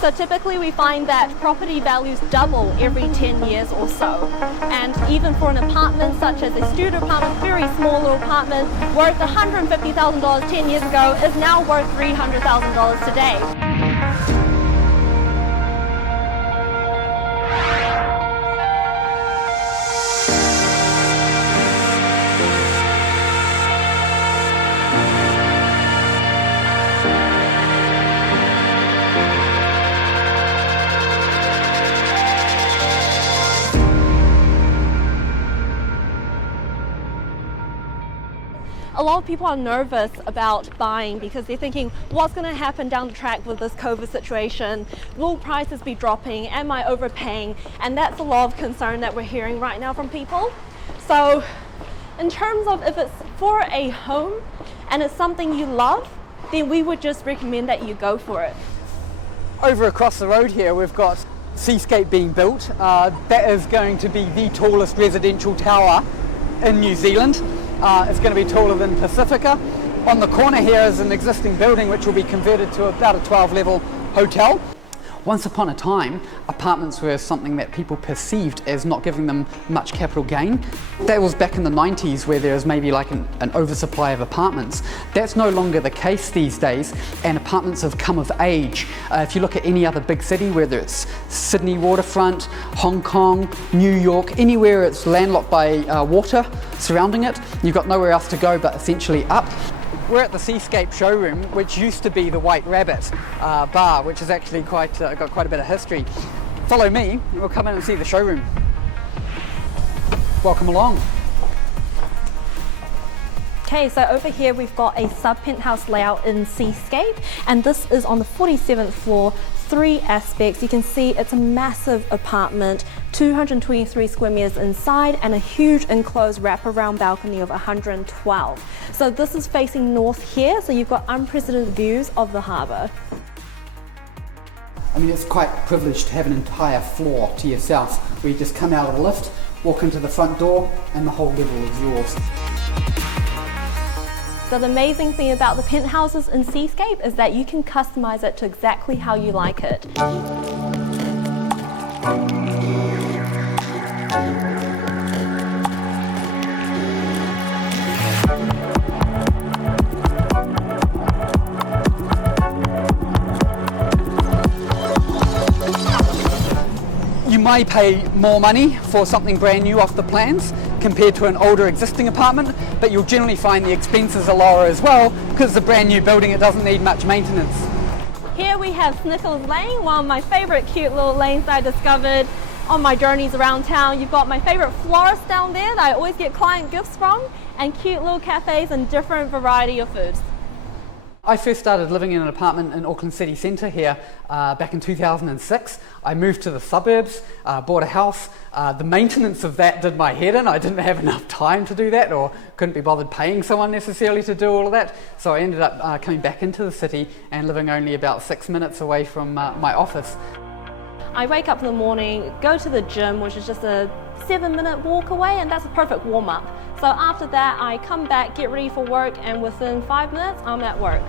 So typically we find that property values double every 10 years or so. And even for an apartment such as a studio apartment, very small little apartment, worth $150,000 10 years ago is now worth $300,000 today. A lot of people are nervous about buying because they're thinking, what's going to happen down the track with this COVID situation? Will prices be dropping? Am I overpaying? And that's a lot of concern that we're hearing right now from people. So in terms of if it's for a home and it's something you love, then we would just recommend that you go for it. Over across the road here we've got Seascape being built. That is going to be the tallest residential tower in New Zealand. It's going to be taller than Pacifica. On the corner here is an existing building which will be converted to about a 12-level hotel. Once upon a time, apartments were something that people perceived as not giving them much capital gain. That was back in the 90s where there was maybe like an oversupply of apartments. That's no longer the case these days, and apartments have come of age. If you look at any other big city, whether it's Sydney waterfront, Hong Kong, New York, anywhere it's landlocked by water surrounding it, you've got nowhere else to go but essentially up. We're at the Seascape showroom, which used to be the White Rabbit bar, which has actually got quite a bit of history. Follow me, we'll come in and see the showroom. Welcome along. Okay, so over here we've got a sub-penthouse layout in Seascape, and this is on the 47th floor, 3 aspects. You can see it's a massive apartment, 223 square meters inside, and a huge enclosed wraparound balcony of 112. So this is facing north here, so you've got unprecedented views of the harbour. I mean, it's quite privileged to have an entire floor to yourself, where you just come out of the lift, walk into the front door, and the whole level is yours. So the amazing thing about the penthouses in Seascape is that you can customize it to exactly how you like it. You may pay more money for something brand new off the plans compared to an older existing apartment, but you'll generally find the expenses are lower as well because it's a brand new building, it doesn't need much maintenance. Here we have Sniffles Lane, one of my favourite cute little lanes that I discovered on my journeys around town. You've got my favourite florist down there that I always get client gifts from, and cute little cafes and different variety of foods. I first started living in an apartment in Auckland city centre here back in 2006. I moved to the suburbs, bought a house. The maintenance of that did my head in. I didn't have enough time to do that, or couldn't be bothered paying someone necessarily to do all of that. So I ended up coming back into the city and living only about 6 minutes away from my office. I wake up in the morning, go to the gym, which is just a 7-minute walk away, and that's a perfect warm-up. So after that, I come back, get ready for work, and within 5 minutes, I'm at work.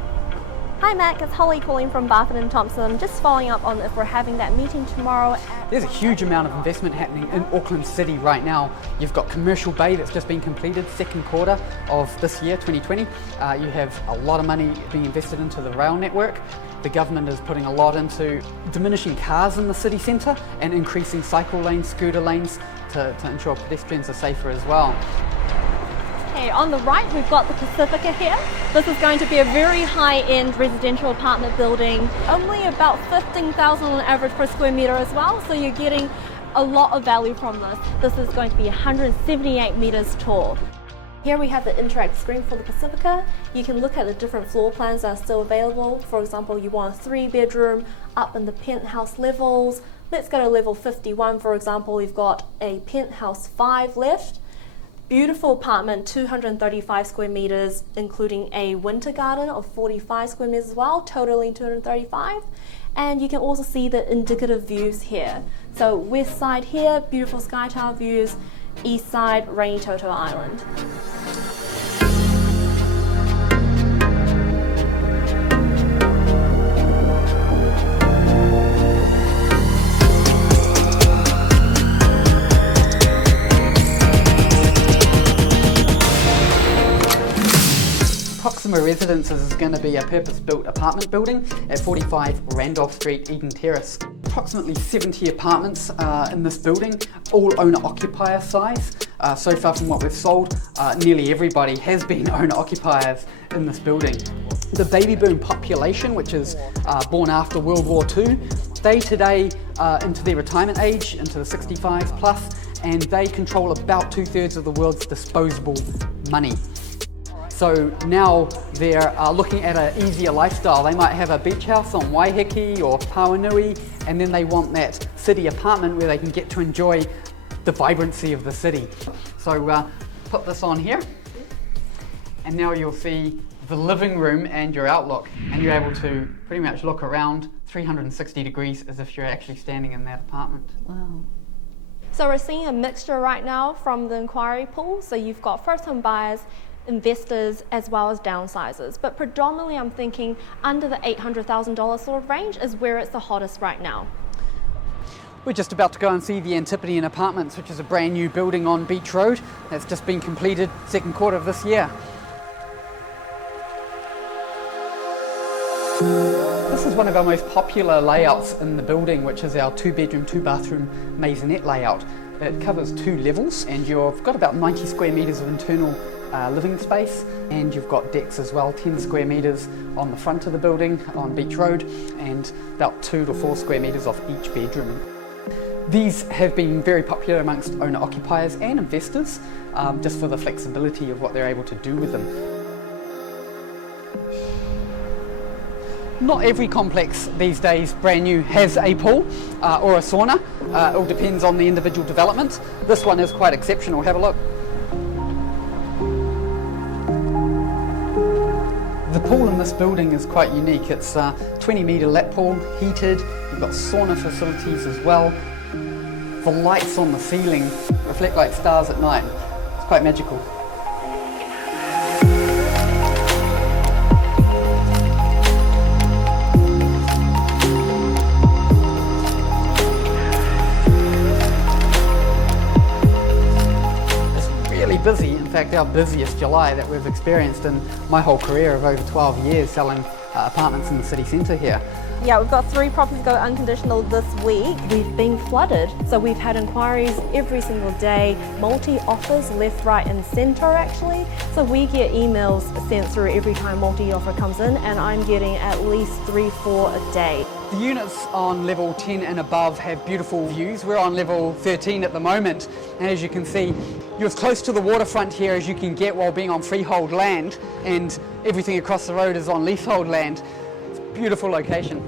Hi Mac, it's Holly calling from Barfoot and Thompson. Just following up on if we're having that meeting tomorrow. There's a huge amount of investment happening in Auckland City right now. You've got Commercial Bay that's just been completed, second quarter of this year, 2020. You have a lot of money being invested into the rail network. The government is putting a lot into diminishing cars in the city centre and increasing cycle lanes, scooter lanes to ensure pedestrians are safer as well. Okay, on the right we've got the Pacifica here. This is going to be a very high-end residential apartment building, only about $15,000 on average per square metre as well, so you're getting a lot of value from this. This is going to be 178 metres tall. Here we have the interactive screen for the Pacifica. You can look at the different floor plans that are still available. For example, you want a 3-bedroom up in the penthouse levels. Let's go to level 51, for example. We've got a penthouse 5 left. Beautiful apartment, 235 square meters, including a winter garden of 45 square meters as well, totaling 235. And you can also see the indicative views here. So west side here, beautiful sky tower views, east side, Rangitoto Island. Customer Residences is going to be a purpose-built apartment building at 45 Randolph Street, Eden Terrace. Approximately 70 apartments in this building, all owner-occupier size. So far from what we've sold, nearly everybody has been owner-occupiers in this building. The baby boom population, which is born after World War II, they today into their retirement age, into the 65s plus, and they control about 2/3 of the world's disposable money. So now they're looking at an easier lifestyle. They might have a beach house on Waiheke or Pauanui, and then they want that city apartment where they can get to enjoy the vibrancy of the city. So put this on here, and now you'll see the living room and your outlook, and you're able to pretty much look around 360 degrees as if you're actually standing in that apartment. Wow. So we're seeing a mixture right now from the inquiry pool. So you've got first-home buyers, investors, as well as downsizers. But predominantly I'm thinking under the $800,000 sort of range is where it's the hottest right now. We're just about to go and see the Antipodean Apartments, which is a brand new building on Beach Road that's just been completed second quarter of this year. This is one of our most popular layouts in the building, which is our 2-bedroom, 2-bathroom maisonette layout. It covers 2 levels, and you've got about 90 square metres of internal living space, and you've got decks as well, 10 square metres on the front of the building on Beach Road, and about 2 to 4 square metres off each bedroom. These have been very popular amongst owner-occupiers and investors, just for the flexibility of what they're able to do with them. Not every complex these days, brand new, has a pool or a sauna. It all depends on the individual development. This one is quite exceptional. Have a look. The pool in this building is quite unique. It's a 20-metre lap pool, heated. You've got sauna facilities as well. The lights on the ceiling reflect like stars at night. It's quite magical. Busy, in fact our busiest July that we've experienced in my whole career of over 12 years selling apartments in the city centre here. Yeah, we've got 3 properties go unconditional this week. We've been flooded, so we've had inquiries every single day, multi-offers left, right and centre actually. So we get emails sent through every time multi-offer comes in, and I'm getting at least 3-4 a day. The units on level 10 and above have beautiful views. We're on level 13 at the moment, and as you can see, you're as close to the waterfront here as you can get while being on freehold land, and everything across the road is on leasehold land. It's a beautiful location.